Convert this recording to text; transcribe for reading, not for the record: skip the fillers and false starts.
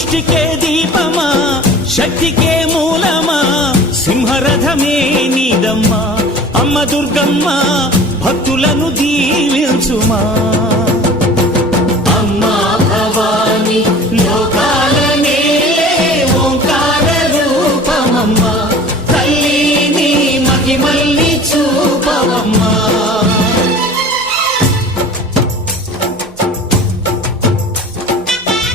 సృష్టికే దీపమా శక్తికే మూలమా సింహరథమే నీదమ్మా అమ్మ దుర్గమ్మ భక్తులను దీవించుమా